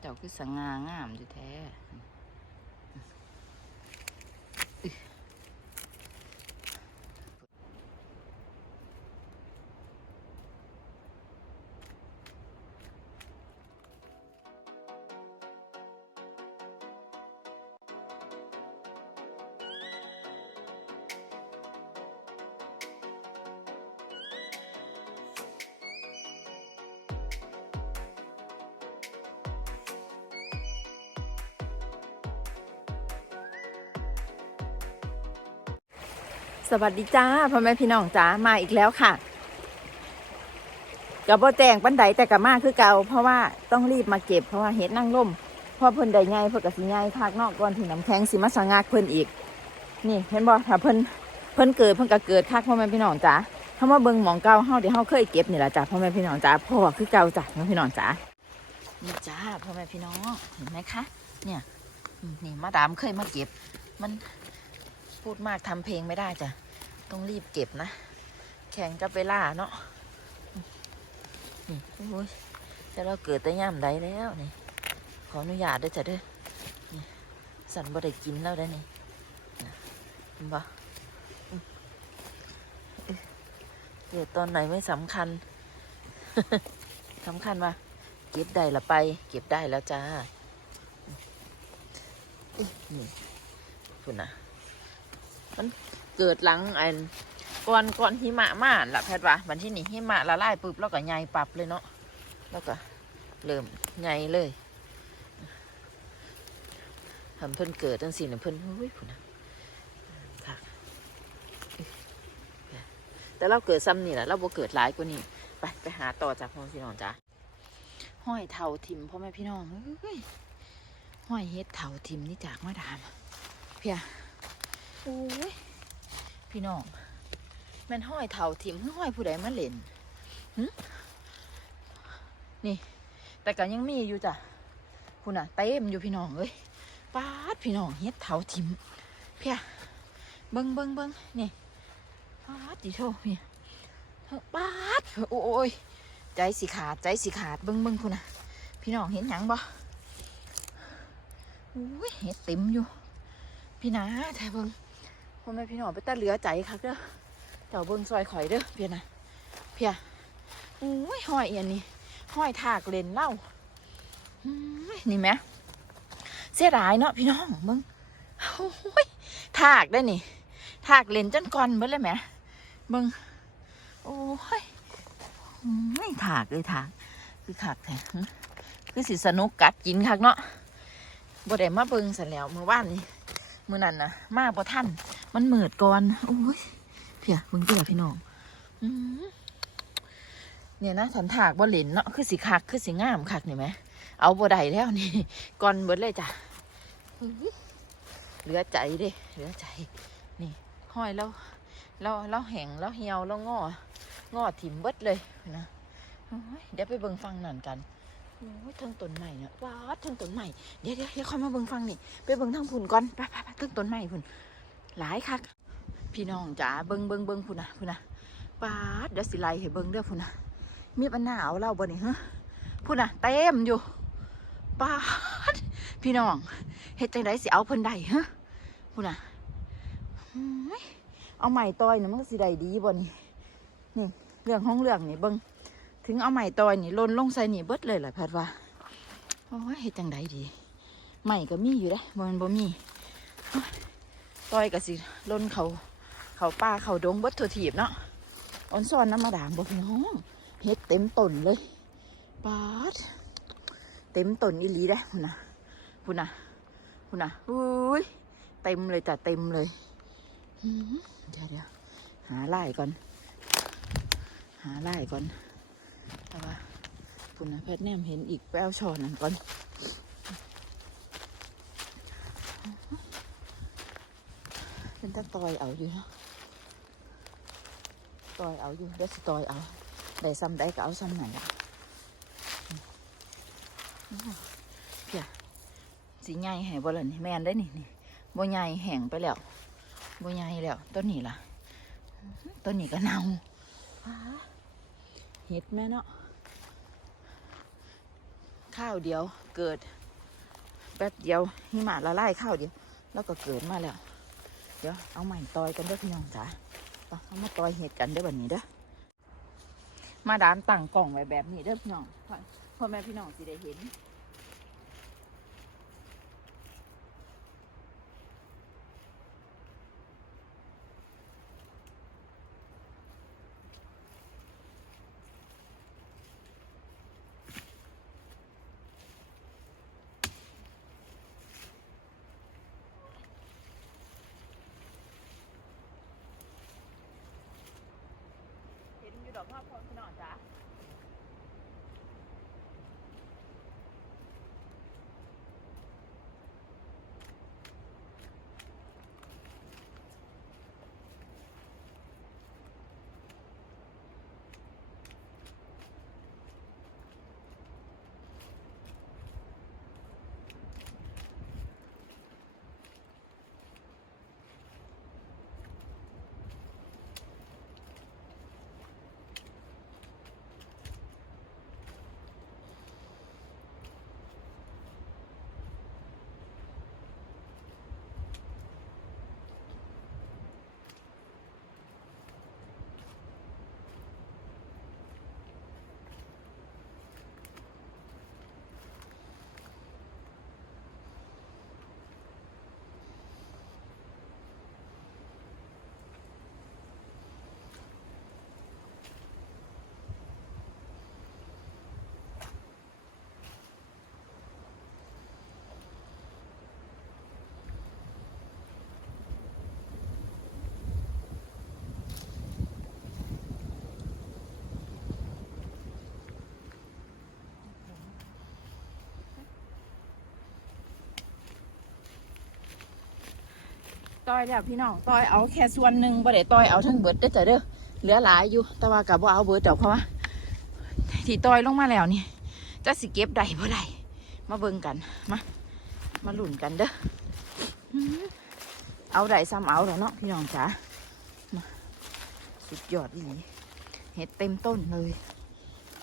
เจ้าคือสง่างามอยู่แท้ วัสดีจ้าพ่อแม่พี่น้องจ้ามาอีกแล้วค่ะกับบ่แจ้งปันไดแต่กับมาคือเก่าเพราะว่าต้องรีบมาเก็บเพราะว่าเห็ดนั่งร่มเพอเพิ่นได้ไงเพิ่นก็สิไงคากนอกก่อนถึงน้ำแข็งสิมาสังากเพิ่นอีก นี่เห็นบ่ถ้าเพิ่นเพิ่นเกิดเพิ่นก็เกิดคักพ่อแม่พี่น้องจ้าถ้ามาเบิ่งหมองเก่าเฮาที่เฮาเคยเก็บนี่ล่ะจ้าพ่อแม่พี่น้องจ้าพ่อคือเก่าจ้าพ่อแม่พี่น้องจ้านี่จ้าพ่อแม่พี่น้องเห็นไหมคะ เนี่ยนี่มาดามเคยมาเก็บ มันพูดมากทำเพลงไม่ได้จ้ะ ต้องรีบเก็บนะ แข่งกับเวลาเนาะนี่โอ้ยแต่เราเกิดแต่ย่ำใดแล้วนี่ ขออนุญาตด้วยจ้ะเด้อนี่สันบ่ได้กินแล้วได้นี่นะเห็นปะอืมเกิดตอนไหนไม่สำคัญสำคัญว่าเก็บได้ละไป เก็บได้แล้วจ้าเอ๊ะนี่คุณนะมัน เกิดหลังอันก่อนก่อนหิมะมาละแพทย์ว่าวันที่นี่หิมะละลายปุ๊บแล้วก็ใหญ่ปรับเลยเนาะแล้วก็เริ่มใหญ่เลยทำเพิ่นเกิดตั้งสี่เนี่ยเพิ่นอุ้ยคุณนะค่ะแต่เราเกิดซ้ำนี่แหละเราบ่เกิดหลายกว่านี้ไปไปหาต่อจากพ่อพี่น้องจ้าห้อยเทาทิมพ่อแม่พี่น้องเอ้ยห้อยเฮ็ดเทาทิมนี่จากมาดามเพียโอ้ย พี่น้องแม่นห้อยเท่าทิมหือห้อยผู้ใดมาเล่นหึนี่ แต่ก็ยังมีอยู่จ้ะคุณน่ะเต็มอยู่พี่น้องเอ้ยปาดพี่น้องเฮ็ดเท่าทิมเพียเบิ้งเบิ้งเบิ้งนี่ปาดดิโชเนี่ยปาดโอ้ยใจสิขาดใจสิขาดเบิ้งเบิ้งคุณน่ะ พี่น้องเห็นหยังบ่โอ้ยเฮ็ดเต็มอยู่ พี่นาแท้เบิ้ง พ่อแม่พี่น้องไปแต่เหลือใจคักเด้อเจ้าเบิ้งซอยข่อยเด้อเพียนะเพียโอ้ยห้อยอียนนี่ห้อยถากเลนเล่าอื้อนี่ไหมเสียดายเนาะพี่น้องเบิ้งโอ้ยถากได้นี่ถากเลนจนก่อนเบิ้เลยไหมเบิ้งโอ้ยไม่ถากเลยถากคือถากแท้คือสิสนุกกัดกินคักเนาะบ่ได้มาเบิ้งสันแล้วเมื่อวานนี้ มื่อนั้นนะมาบ่ท่านมันเหมือดก่อนโอ้ยเพียมึงเจ้าพี่น้องเนี่ยนะสันถากบ่เหลนเนาะคือสีคักคือสีงามคักเนี่ไหมเอาบ่ได้แล้วนี่ก่อนเบิดเลยจ้ะเหลือใจเด้เหลือใจ นี่ห้อยแล้วแล้วแล้วแห้งแล้วเหี่ยวแล้วงองอถิ่มเบิดเลยนะเดี๋ยวไปเบิ่งฟังนั่นกัน โอ้ยทั้งต้นใหม่เนี่ยว้าดทั้งต้นใหม่เดี๋ยวเดี๋ยวเดี๋ยวค่อยมาเบิ่งฟังนี่ไปเบิ่งทางพุ่นก่อนไปไปไปตึ้งต้นไม้พุ่นหลายคักพี่น้องจ๋าเบิ่งเบิ่งเบิ่งพุ่นนะพุ่นนะปาดเดี๋ยวสิไล่ให้เบิ่งเด้อพุ่นนะมีปัญหาเอาเล่าบ่นี่ฮะพุ่นนะเต็มอยู่ปาดพี่น้องเฮ็ดจังไดสิเอาเพิ่นได้ฮะพุ่นนะหืยเอาใหม่ตอยนี่มันก็สิได้ดีบ่นี่นี่เรื่องของเรื่องนี่เบิ่ง ถึงเอาใหม่ตอยนี่ลนลงใส่นี่เบิดเลยแหละแพทย์ว่าโอ้ยเฮ็ดจังไดดีใหม่ก็มีอยู่เด้บ่แมันบ่มีตอยก็สิล้นเขาเขาป่าเขาดงเบดทั่วทีบเนาะออนซ่อนน้ำมาด่างบ่พี่น้องเฮ็ดเต็มต้นเลยปาดเต็มต้นอีหลีได้พุ่นะพุ่นะพุ่นะอุ้ยเต็มเลยจ้ะเต็มเลยเดี๋ยวเดี๋ยวหาไล่ก่อน หาไล่ก่อน แต่ว่าพุ่นะแพทย์แนมเห็นอีกแป้วชอนั่นก่อนเป็นตะตอยเอาอยู่เนาะตอยเอาอยู่เดี๋ยวสตอยเอาได้ซ้ำได้ก็เอาซ้ำไหนอะเพียสีใหญ่แห่บ่ล่ะนี่แมนได้นี่นี่บ่ใหญ่แห้งไปแล้วบ่ใหญ่แล้วต้นนี้ล่ะต้นนี้ก็เน่าว้า เห็ดแม่เนาะข้าวเดียวเกิด แป๊บเดียวหิมะละลายข้าวเดียว แล้วก็เกิดมาแล้ว เดี๋ยวเอาใหม่ตอยกันเด้อพี่น้องจ๋าเอามาตอยเห็ดกันได้วันนี้เด้อมาดามตั้งกล่องไว้แบบนี้เด้อพี่น้องพอพ่อแม่พี่น้องสิได้เห็น ต้อยแล้วพี่น้องต้อยเอาแค่ส่วนหนึ่งบ่ได้ต้อยเอาทั้งเบิดได้อจ้ะเด้อเหลือหลายอยู่แต่ว่ากับว่าเอาเบิดดอกเพราะว่าที่ต้อยลงมาแล้วนี่จะสิเก็บได้บ่ได้มาเบิ่งกันมามาหลุนกันเด้อเอาได้ซ้ำเอาแล้วเนาะพี่น้องจ๋ามาสุดยอดอีีเห็ดเต็มต้นเลย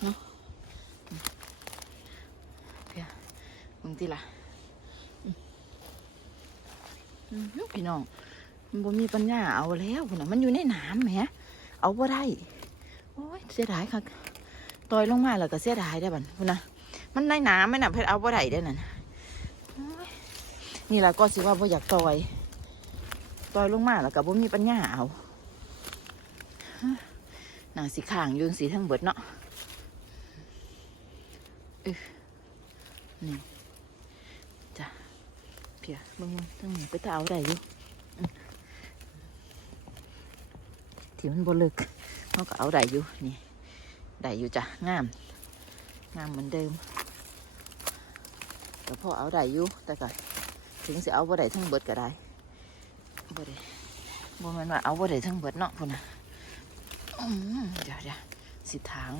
เนาะเพียมึงติล่ะ อื้อหือ พี่น้องมันบ่มีปัญญาเอาแล้วนะมันอยู่ในน้ำแหมเอาบ่ได้โอ้ยเสียดายค่ะต่อยลงมาแล้วก็เสียดายได้บัดพุ่นนะมันในน้ำไหมน่ะเพิ่นเอาบ่ได้ได้นั่นน่ะโอ้ยนี่ล่ะก็สิว่าบ่อยากต่อยต่อยลงมาแล้วก็บ่มีปัญญาเอาฮะน่าสิข้างยืนสีทั้งเบิดเนาะเออนี่ เพียบิ่งทั้งนี้ไปตาเอาได้อยู่ที่มันบลึกเขาก็เอาได้อยู่นี่ได้อยู่จ้ะงาม งามเหมือนเดิมแต่พอเอาได้อยู่แต่ก็ถึงสิเอาบ่ได้ทั้งเบิดก็ได้บ่ได้บ่แม่นว่าเอาบ่ได้ทั้งเบิดเนาะพุ่นน่ะเดี๋ยวเดี๋ยวสิทาง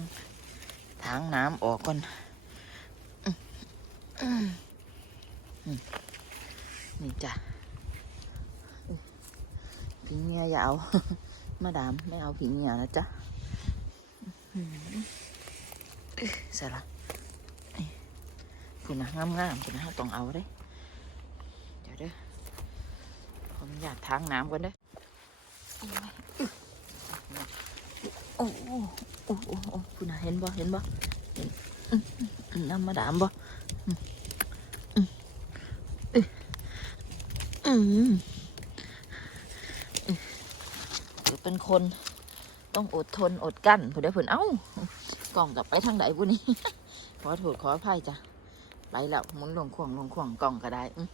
ทางน้ำออกก่อนอืมอืม นี่จ้ะผีเงียอย่าเอา มาดามไม่เอาผีเงียนะจ๊ะเอ้ยใส่ละคุณนะงามๆคุณนะต้องเอาเด้เดี๋ยวเด้อขออนุญาตทางน้ำก่อนเด้อโอ้ยโอ้โหโอ้โอ้คุณนะเห็นบ่เห็นบ่เห็นน้ำมาดามบ่ อืม เดี๋ยวเป็นคน ต้องอดทนอดกั้นผู้ใดเพิ่นเอ้ากล่องกลับไปทางไหนบุนี่ขอโทษขออภัยจ้ะไปแล้วมุนลงขวงลงขวงกล่องก็ได้อืม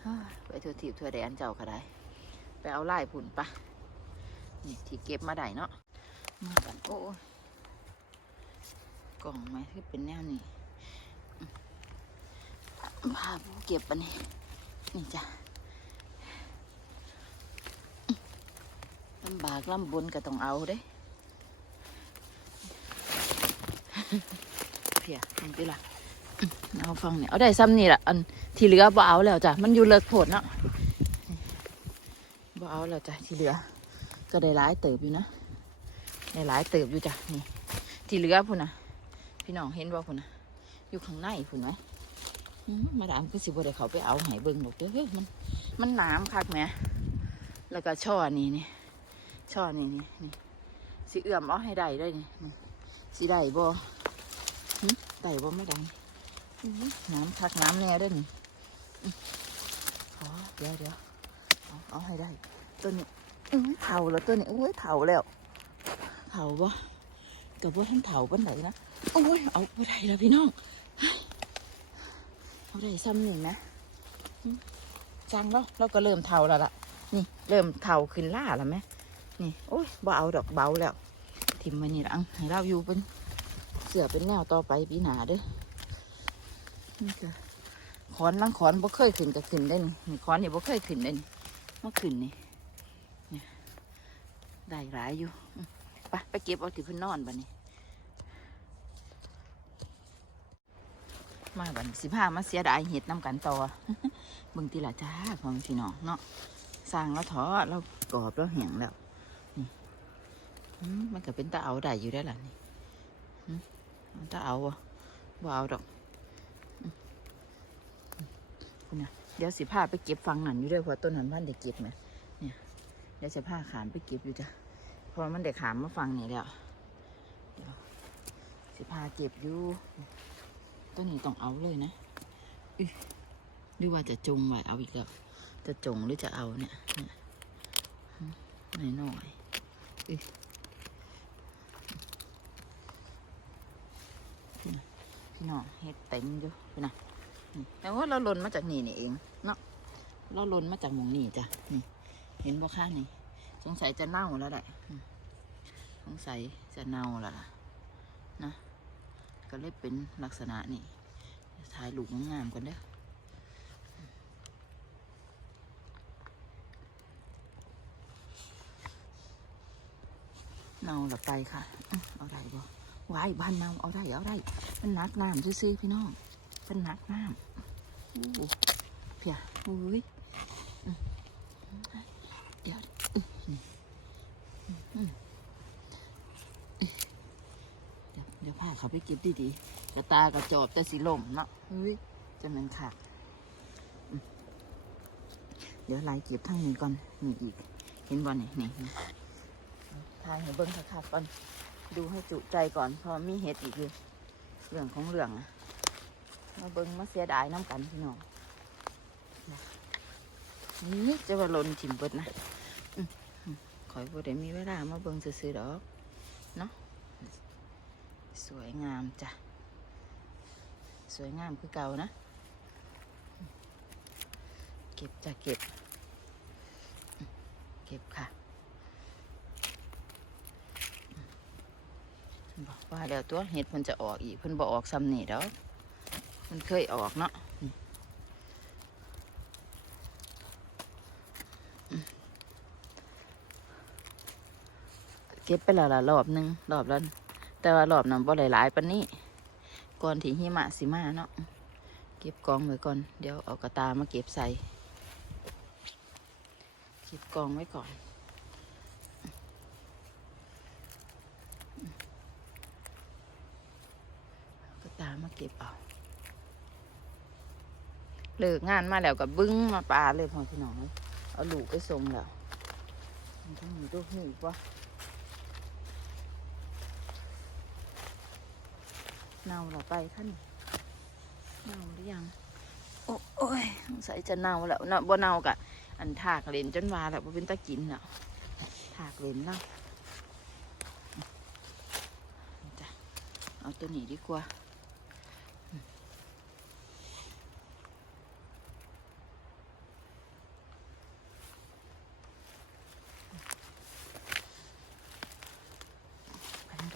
เฮ้ยไปถือทีบถือแดนเจ้าก็ได้ ไปเอาไล่ผุนปะนี่ที่เก็บมาได้เนาะมากันโอ้กล่องไหมที่เป็นแนวนี้อืมพาผู้เก็บปะนี่นี่จ้ะ ลำบากลำบนก็ต้องเอาเด้เพียมันไปละเอาฟังเนี่ยเอาได้ซ้ำนี่แหละอันที่เหลือบ่เอาแล้วจ้ะมันอยู่เลิกโผดเนาะบ่เอาแล้วจ้ะที่เหลือ ก็ได้หลายเติบอยู่นะได้หลายเติบอยู่จ้ะนี่ ที่เหลือพุ่นนะพี่น้องเห็นบ่พุ่นนะอยู่ข้างในคุณไหมมาดามก็สิบ่ได้เขาไปเอาหายเบิ่งหรอกเด้อเฮ้ยมันมันน้ำคักแหมแล้วก็ช่อนี่นี่ ช่อนี่นี่นี่สิเอื้อมเอาให้ได้ด้นี่นี่สิได้บ่หึได้บ่ไม่ได้น้ำคักน้ำแน่ได้อนี่อื้อขอเดี๋ยวเดี๋ยวเอาเอาให้ได้ ตัวนี้อื้อเผาแล้วตัวนี้โอ้ยเผาแล้วเผาบ่กับว่าท่านเผาเปันไหนนะโอ้ยเอาบ่ได้แล้วพี่น้องเอาได้ซ้ำหนึ่งนะจังแล้วเราก็เริ่มเทาแล้วล่ะนี่เริ่มเทาขึ้นล่าแล้วไหม นี่โอ้ยบ่เอาดอกเบาแล้วทิมไว้นี่ละอังให้เราอยู่เป็นเสือเป็นแนวต่อไปปีหนาเด้อนี่ก็ขอนลังขอนบ่เคยขึ้นก็ขึ้นได้นี่นี่ขอนนี่บ่เคยขึ้นได้นี่มาขึ้นนี่ได้หลายอยู่ไปไปเก็บเอาที่พิ่นนอนบัดนี้มาบันสิพามาเสียดายเห็ดน้ำกันต่อเบิ่งทีละจ้าของพี่น้องเนาะสร้างแล้วถอเรากรอบแล้วแห้งแล้ว มมันก็เป็นตาเอาได้อยู่ได้ล่ะนี่ตาเอาบ่บ่เอาดอกอืมคุณนะเดี๋ยวสิพาไปเก็บฟังนั่นอยู่ด้วยเพราะต้นนั้นบ้านเด็กเก็บไหมเนี่ยเดี๋ยวจะพาขามไปเก็บอยู่จ้ะเพราะมันเด็กขามมาฟังนี่แล้วเดี๋ยวสิพาเก็บอยู่ต้นนี้ต้องเอาเลยนะหรือว่าจะจงไว้เอาอีกแล้วจะจงหรือจะเอาเนี่ยเนี่ยหน่อยหน่อยๆอุ๊ยพี่น่ะ พี่น้องเฮ็ดเต็มอยู่พี่นะแต่ว่าเราหล่นมาจากนี่นี่เองเนาะเราหล่นมาจากหมองนี่จ้ะนี่ เห็นบ่ค่านี่สงสัยจะเน่าแล้วแหละสงสัยจะเน่าแล้วล่ะนะก็เลยเป็นลักษณะนี้ถ่ายหลูกงามกันเด้อเนาละไปค่ะอื้อเอาได้บ่ วายบ้านเนาเอาได้เอาได้เป็นนักน้ำซื่อๆพี่น้องเป็นนักน้ำอู้เพียอุ้ยเดี๋ยวเดี๋ยวพาเขาไปเก็บดีๆกระตากระจอบแต่สีลมเนาะเฮ้ยจะมันขาดเดี๋ยวไล่เก็บทั้งนี้ก่อนนี่อีก เห็นบ่นี่นี่นี่ทายให้เบิ้งคักๆก่อน ดูให้จุใจก่อนพอมีเห็ดอีกอยู่เรื่องของเรื่องอะมาเบิ้งมาเสียดายน้ำกันพี่น้องนี่จะว่าหลนถิ่มเบิดนะอืมอืมขอยบ่ได้มีเวลามาเบิ้งซื่อๆดอกเนาะสวยงามจ้ะ สวยงามคือเก่านะ เก็บจะเก็บ เก็บค่ะ บอก ว่าแล้วตัวเห็ดมันจะออกอีกเพิ่นบอกออกซ้ำนี่แล้วมันเคยออกเนาะเก็บไปแล้วละรอบหนึงรอบแล้วแต่ว่ารอบนั้นบ่หลายๆปานนี้ก่อนที่หิมะสิมาเนาะเก็บกองไว้ก่อน เดี๋ยวเอากระตามาเก็บใส่เก็บกองไว้ก่อน เอากระตา มาเก็บเอาเลิกงานมาแล้วกับบึ้งมาปลาเลยพ่อพี่น้องเอ้ยเอาลูกไปส่งแล้วมันต้องมีตัวหูปะเน่าและไปท่านเน่าหรือยัง โอ้โอยสงสัยจะเน่าแล้วเนาะบ่เน่ากะ อันถากเลนจนวาแล้วบ่เป็นตะกินเนาะถากเลนแล้วจ้ะเอาตัวนี้ดีกว่า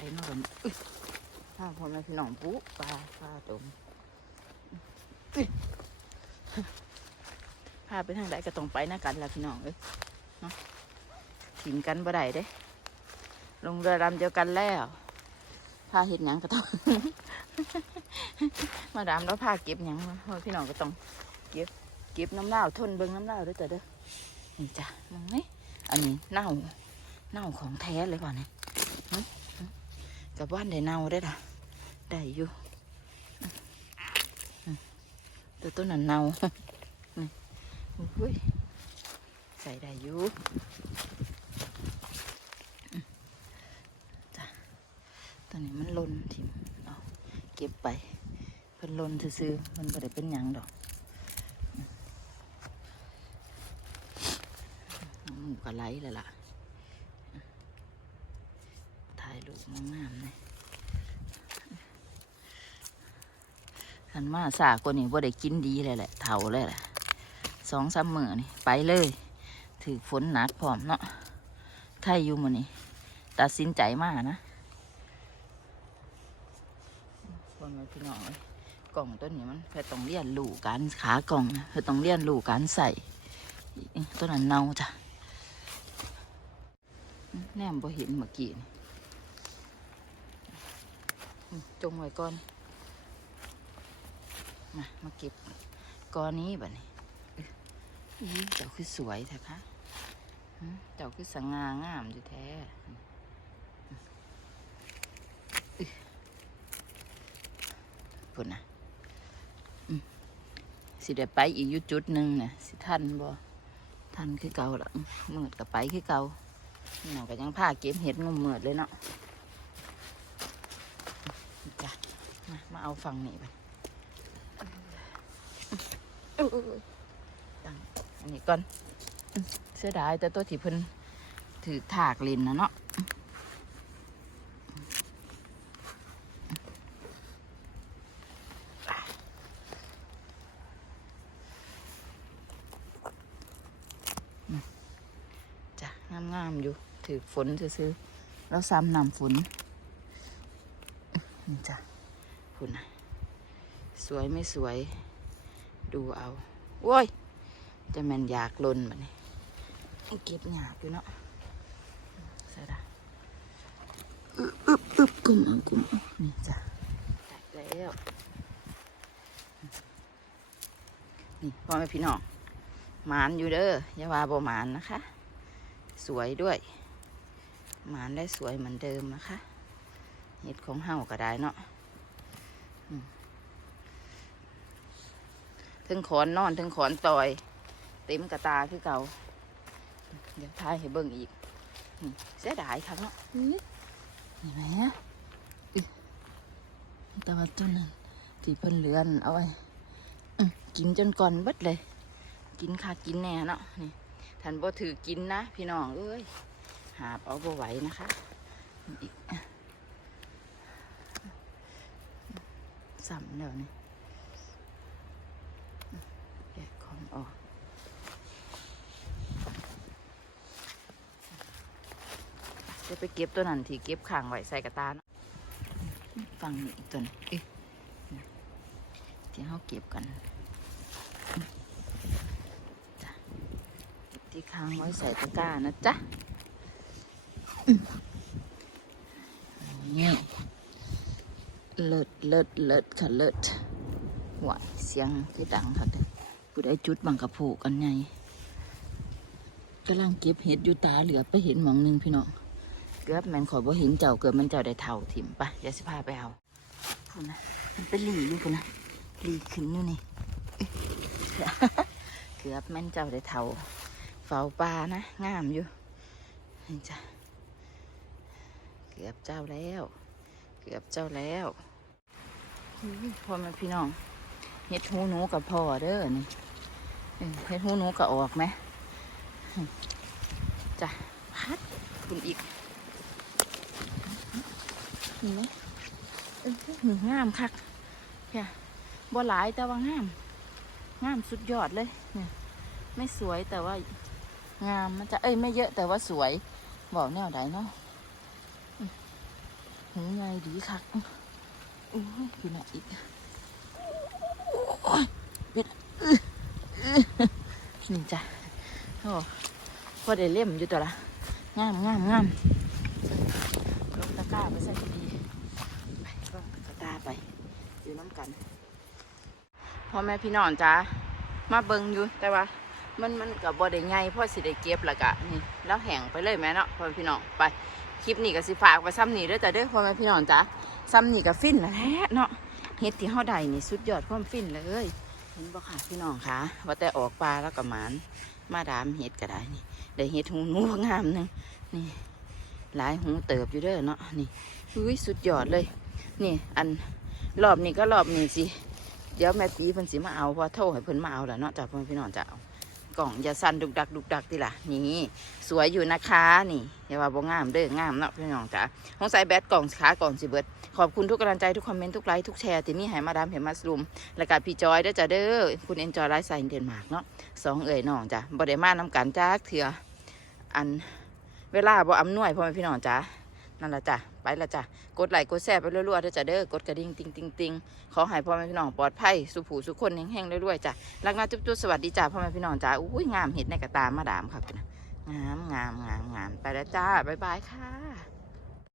ไปทางไหนเนาะบัดนี้อึ๊ยพาพ่อแม่พี่น้องปุ๊ปลาปลาตมพาไปทางใดก็ต้องไปนะกันละพี่น้องเอ้ยเนาะถิ่มกันบ่ได้เด้ ลงเรือลำเดียวกันแล้วพาเห็ดหยังก็ต้อง มาดามแล้วพาเก็บหยังมาพี่น้องก็ต้องเก็บ เก็บน้ำเน่าทนเบิ่งน้ำเน่าด้วยจ้ะเด้อนี่จ้ะมองนี่อันนี้เน่าเน่าของแท้เลยก่อนนี่หึหึ กับว่านได้เน่าได้ล่ะ ได้อยู่ตัวต้นนั้นเนาอุ้ยใส่ได้อยู่จ้ะตอนนี้มันหล่นทิมเอาเก็บไปเพิ่นหล่นซื้อมันบ่ได้เป็นหยังดอกมหมูกระไหลเลยล่ะ ถ่ายรูป งามเลยขันมาสากว่านี่ว่าได้กินดีเลยแหละเท่าเลยแหละสองสามมือนี่ไปเลย ถือฝนหนักพร้อมเนาะใครอยู่มือนี่ตัดสินใจมากนะว่าพี่น้องกล่องตัวนี้มันเพื่อต้องเรียนรู้การขากล่องเพื่อต้องเรียนรู้การใส่ตัวนั้นเน่าจ้ะแนมบ่เห็นเมื่อกี้นี่ จงไว้ก่อน มา มาเก็บกอนี้แบบนี้เจ้าคือสวยแท้คะเจ้าคือสง่างามอยู่แท้พุ่นนะอืมสิได้ไปอีกยู่จุดหนึ่งเนี่ยสิทันบ่ทันคือเก่าละเมือดกับไปคือเก่านี่น้องก็ยังพาเก็บเห็ดงมเมือดเลยเนาะ มาเอาฝั่งนี้ไปอันนี้ก่อน เสียดายแต่ตัวที่เพิ่นถือถากเลนนะเนาะจ้ะงามๆอยู่ ถือฝนซื้อแล้วซ้ำนำฝนจ้ะ คุณนะสวยไม่สวย ดูเอาโว้ยจะแมันอยากลนมันนี่เก็บหยาบอยู่เนาะใส่ละอึบอึบอึบกุมกุมนี่จ้ะได้แล้วนี่พ่อแม่พี่น้องหมานอยู่เด้ออย่าว่าบ่หมานนะคะ สวยด้วย หมานได้สวยเหมือนเดิมนะคะเห็ดของเฮาก็ได้เนาะ ถึงขอนนอนถึงขอนต่อย เต็มกระตาคือเก่าเดี๋ยวทายให้เบิ่งอีกเสียดายครับเนาะเห็นไหมอะแต่ว่าตัวนั้นที่เพิ่นเลือนเอาไว้กินจนก่อนเบิดเลย กินค่ะกินแน่เนาะนี่ท่านบ่ถือกินนะ พี่น้องเอ้ยหาบเอาบ่ไหวนะคะอีก สัมแล้วนี่แกะของออกจะไปเก็บตัวนั้นที่เก็บข้างไว้ใส่กระตานะฟังนี่อีกตัวนี้เอ๊ะที่เขาเก็บกันเก็บที่ค้างไว้ใส่ตะกร้านะจ๊ะอืมนี่ เลิศเลิศเลิศค่ะเลิศหวายเสียงที่ดังค่ะเด้อผู้ได้จุดบังกระโผกันไงกำลังเก็บเห็ดอยู่ตาเหลือไปเห็นหมองหนึงพี่น้องเกือบแมนขอยบ่เห็นเจ้าเกือบมันเจ้าได้เท่าถิ่มปะเดี๋ยวสิพาไปเอาพูดนะมันเป็นหลีอยู่พูดนะหลีขึ้นอยู่นี่เกือบแมนเจ้าได้เท่าเฝ้าปลานะงามอยู่จ้ะเกือบเจ้าแล้ว กือบเจ้าแล้วพ่อแม่พี่น้องเฮ็ดหูหนูกับพ่อเด้อนี่เฮ็ดหูหนูกับออกไหมจ้ะพัดคุณอีกเห็นไหมงามคักเนี่ยบ่หลายแต่ว่างาม งามสุดยอดเลยเนี่ยไม่สวยแต่ว่างามมันจะเอ้ยไม่เยอะแต่ว่าสวยบอกแนวใดเนาะ หูไงดีคักอุ้ยพี่น่ะอีกโอ้ยเป็นนี่จ้ะโอ้พอได้เล่มอยู่ตัวละงามงามงามลงตะกร้าไปใส่ดีไปลงตะกร้าไปอยู่น้ำกันพ่อแม่พี่น้องจ้ามาเบิงอยู่แต่ว่ามันมันกับบ่ได้ไงพ่อสิได้เก็บละกะนี่แล้วแห้งไปเลยแม่เนาะพ่อพี่น้องไป คลิปนี้ก็สิฝากไว้ซ้ำนี่ด้อจ้ะเด้อพ่อแม่พี่น้องจ้ะซ้ำนี่ก็ฟินแล้วแหละเนาะเฮ็ดที่เฮาได้นี่สุดยอดความฟินเลยเห็นบ่ค่ะพี่น้องคะว่าแต่ออกปลาแล้วก็หมานมาดามเห็ดก็ได้นี่ได้เห็ดหูนูพะงามนึงนี่หลายหูเติบอยู่เด้อเนาะนี่อุ้ยสุดยอดเลย นี่ อันรอบนี้ก็รอบนี้สิเดี๋ยวแม่ตีเพิ่นสิมาเอาเพราะโทรให้เพิ่นมาเอาแหละเนาะจ้ะพ่อแม่พี่น้องจะเอา กล่องอย่าสั่นดุกดักดุกดักติล่ะนี่สวยอยู่นะคะนี่อย่าว่าบ่งามเด้องามเนาะพี่น้องจ้ะสงสัยแบตกล่องขากล่องสิเบิดขอบคุณทุกกำลังใจทุกคอมเมนต์ทุกไลค์ทุกแชร์ที่มีให้มาดามเห็นมาสรุมแล้วก็พี่จอยด้อจ้ะเด้อคุณเอ็นจอยไลฟ์สไตล์เดนมาร์กเนาะสองเอ่ยน้องจ้ะบ่ได้มานํกันจ้าเถื่ออันเวลาบ่อำนวยพ่อแม่พี่น้องจ้ะ นั่นละจ้ะ ไปละจ้ะ กดไลค์กดแชร์ไปรัวๆเด้อจ้ะเด้อกดกระดิ่งติงติงติงขอให้พ่อแม่พี่น้องปลอดภัยสุขผูสุขคนแห้งๆรวยๆจ้ะรักนะจุ๊บๆสวัสดีจ้ะพ่อแม่พี่น้องจ้ะอุ้ยงามเห็ดในกระตามาดามค่ะงามงามงามงามไปแล้วจ้าบ๊ายบายค่ะ